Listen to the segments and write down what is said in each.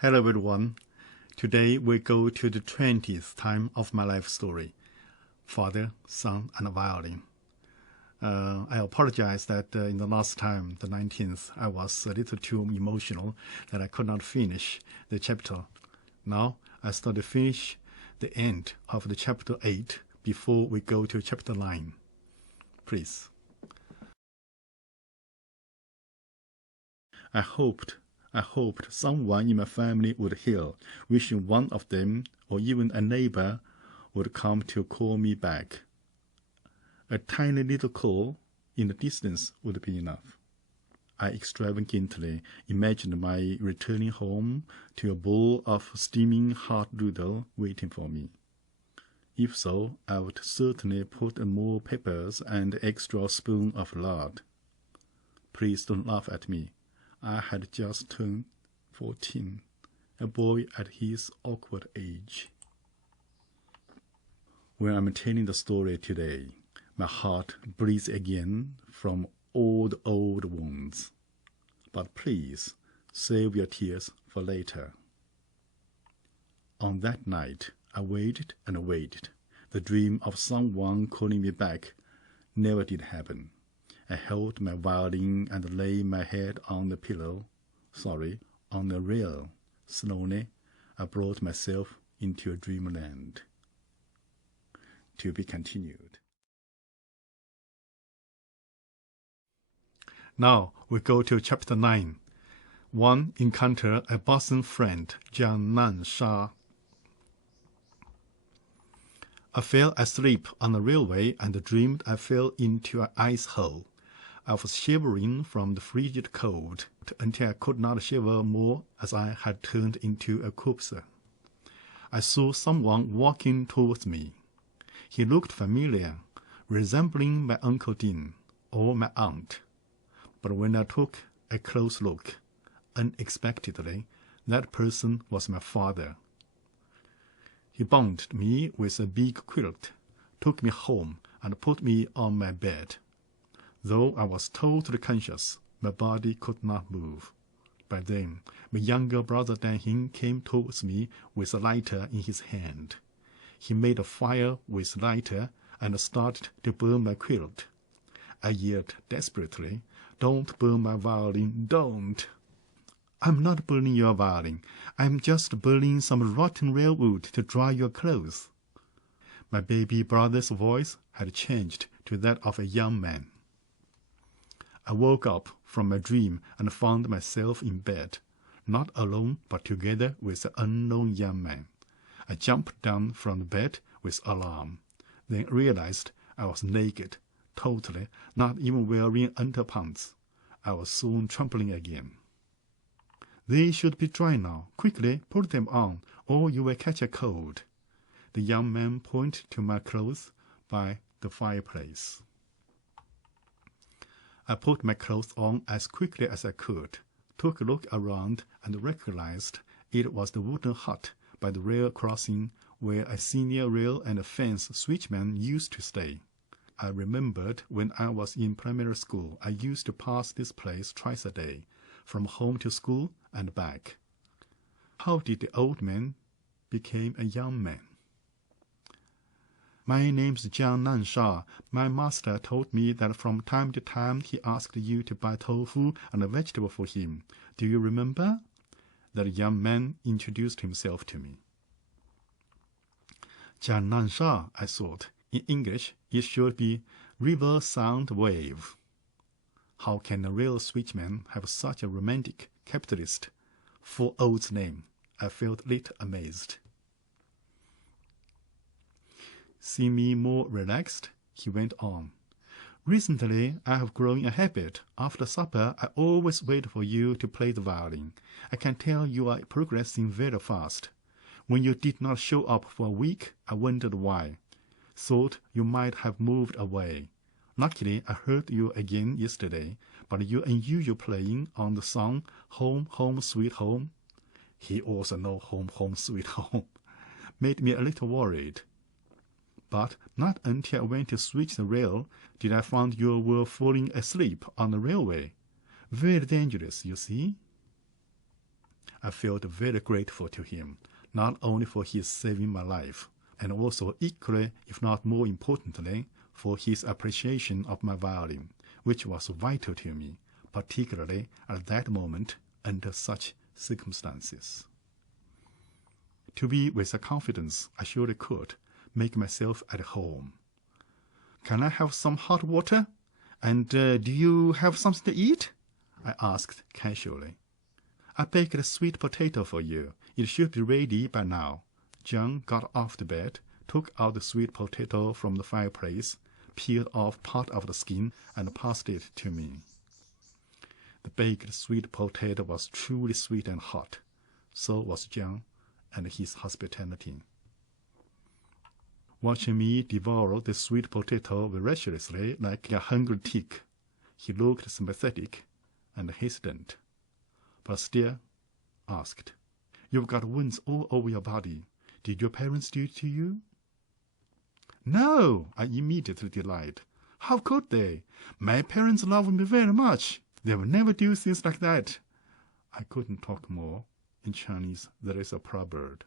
Hello everyone. Today we go to the 20th time of my life story, Father, Son, and Violin. I apologize that in the last time, the 19th, I was a little too emotional that I could not finish the chapter. Now I start to finish the end of the chapter 8 before we go to chapter 9. Please. I hoped someone in my family would hear, wishing one of them or even a neighbor would come to call me back. A tiny little call in the distance would be enough. I extravagantly imagined my returning home to a bowl of steaming hot noodle waiting for me. If so, I would certainly put more peppers and an extra spoon of lard. Please don't laugh at me. I had just turned 14, a boy at his awkward age. When I'm telling the story today, my heart bleeds again from old wounds. But please, save your tears for later. On that night, I waited and waited. The dream of someone calling me back never did happen. I held my violin and lay my head on the rail. Slowly, I brought myself into a dreamland. To be continued. Now we go to chapter 9. One encounter a bosom friend, Jiang Nansha. I fell asleep on the railway and dreamed I fell into an ice hole. I was shivering from the frigid cold until I could not shiver more as I had turned into a corpse. I saw someone walking towards me. He looked familiar, resembling my Uncle Dean or my aunt. But when I took a close look, unexpectedly, that person was my father. He bound me with a big quilt, took me home, and put me on my bed. Though I was totally conscious, my body could not move. By then, my younger brother Dan Hing came towards me with a lighter in his hand. He made a fire with lighter and started to burn my quilt. I yelled desperately, "Don't burn my violin, don't!" "I'm not burning your violin. I'm just burning some rotten railwood to dry your clothes." My baby brother's voice had changed to that of a young man. I woke up from my dream and found myself in bed, not alone but together with the unknown young man. I jumped down from the bed with alarm, then realized I was naked, totally, not even wearing underpants. I was soon trembling again. "They should be dry now. Quickly put them on, or you will catch a cold." The young man pointed to my clothes by the fireplace. I put my clothes on as quickly as I could, took a look around, and recognized it was the wooden hut by the rail crossing where a senior rail and fence switchman used to stay. I remembered when I was in primary school, I used to pass this place twice a day, from home to school and back. How did the old man become a young man? "My name's Jiang Nansha. My master told me that from time to time he asked you to buy tofu and a vegetable for him. Do you remember?" That young man introduced himself to me. Jiang Nansha, I thought. In English, it should be river sound wave. How can a rail switchman have such a romantic, capitalist, full old name? I felt a little amazed. "See me more relaxed?" he went on. "Recently, I have grown a habit. After supper, I always wait for you to play the violin. I can tell you are progressing very fast. When you did not show up for a week, I wondered why. Thought you might have moved away. Luckily, I heard you again yesterday, but your unusual playing on the song Home, Home, Sweet Home," he also knows Home, Home, Sweet Home, made me a little worried. But not until I went to switch the rail did I find you were falling asleep on the railway. Very dangerous, you see. I felt very grateful to him, not only for his saving my life, and also equally, if not more importantly, for his appreciation of my violin, which was vital to me, particularly at that moment under such circumstances. To be with a confidence I surely could make myself at home. "Can I have some hot water? And do you have something to eat?" I asked casually. "I baked a sweet potato for you. It should be ready by now." John got off the bed, took out the sweet potato from the fireplace, peeled off part of the skin, and passed it to me. The baked sweet potato was truly sweet and hot. So was John and his hospitality. Watching me devour the sweet potato voraciously like a hungry tick, he looked sympathetic and hesitant, but still asked, "You've got wounds all over your body. Did your parents do it to you?" "No," I immediately denied. "How could they? My parents love me very much. They will never do things like that." I couldn't talk more. In Chinese, there is a proverb: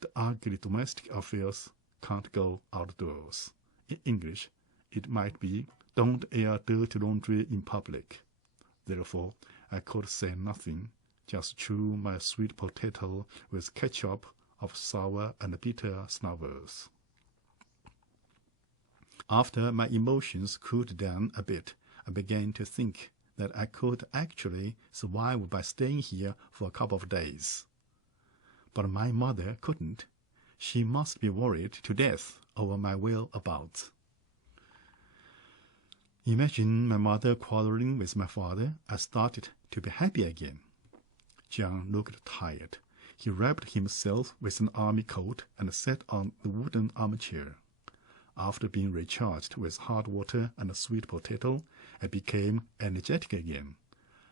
"The ugly domestic affairs can't go outdoors." In English, it might be, "Don't air dirty laundry in public." Therefore, I could say nothing, just chew my sweet potato with ketchup of sour and bitter slavers. After my emotions cooled down a bit, I began to think that I could actually survive by staying here for a couple of days. But my mother couldn't. She must be worried to death over my whereabouts. Imagine my mother quarreling with my father. I started to be happy again. John looked tired. He wrapped himself with an army coat and sat on the wooden armchair. After being recharged with hot water and a sweet potato, I became energetic again.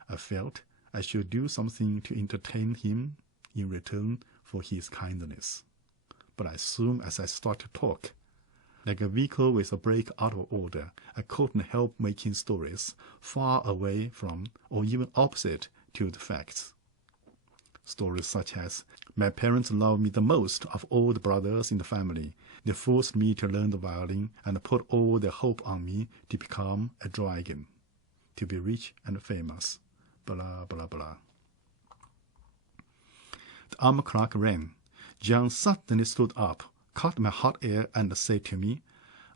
I felt I should do something to entertain him in return for his kindness. But as soon as I started to talk, like a vehicle with a brake out of order, I couldn't help making stories far away from or even opposite to the facts. Stories such as, "My parents love me the most of all the brothers in the family. They forced me to learn the violin and put all their hope on me to become a dragon, to be rich and famous, blah, blah, blah." The armor clock rang. John suddenly stood up, caught my hot air, and said to me,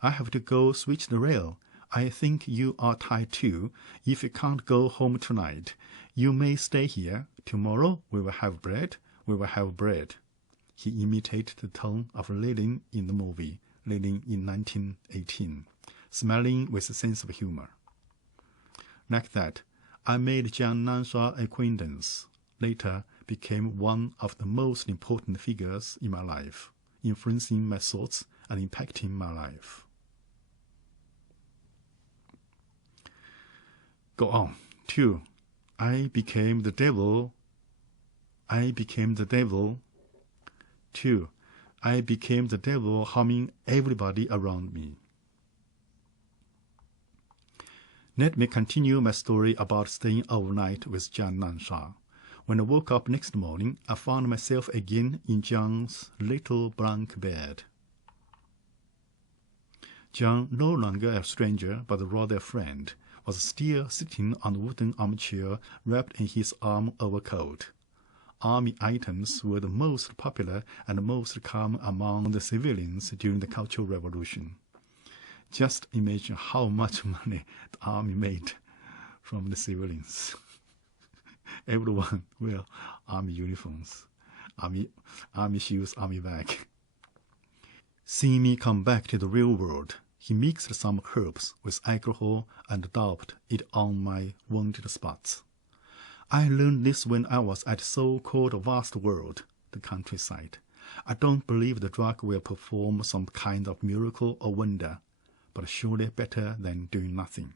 "I have to go switch the rail. I think you are tired too. If you can't go home tonight, you may stay here. Tomorrow we will have bread. We will have bread." He imitated the tone of Violin in the movie Violin in 1918, smiling with a sense of humor. Like that, I made Jiang Nanshua's acquaintance. Later, became one of the most important figures in my life, influencing my thoughts and impacting my life. Go on. 2. I became the devil. 2. I became the devil harming everybody around me. Let me continue my story about staying overnight with Jiang Nanshua. When I woke up next morning, I found myself again in Jiang's little blank bed. Jiang, no longer a stranger but rather a friend, was still sitting on the wooden armchair wrapped in his arm overcoat. Army items were the most popular and most common among the civilians during the Cultural Revolution. Just imagine how much money the army made from the civilians. Everyone wear army uniforms, army shoes, army bag. Seeing me come back to the real world, he mixed some herbs with alcohol and daubed it on my wounded spots. I learned this when I was at so-called vast world, the countryside. I don't believe the drug will perform some kind of miracle or wonder, but surely better than doing nothing.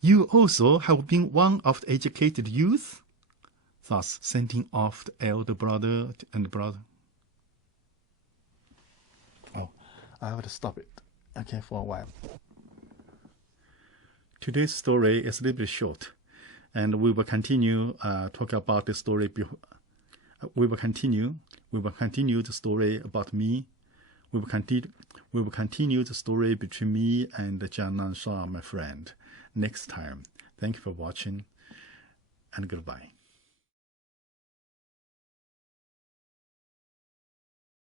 You also have been one of the educated youth, thus sending off the elder brother and brother. Oh, I have to stop it. Okay, for a while. Today's story is a little bit short. And we will continue talk about the story. We will continue the story about me. We will continue the story between me and Jiannan Shah, my friend, next time. Thank you for watching, and goodbye.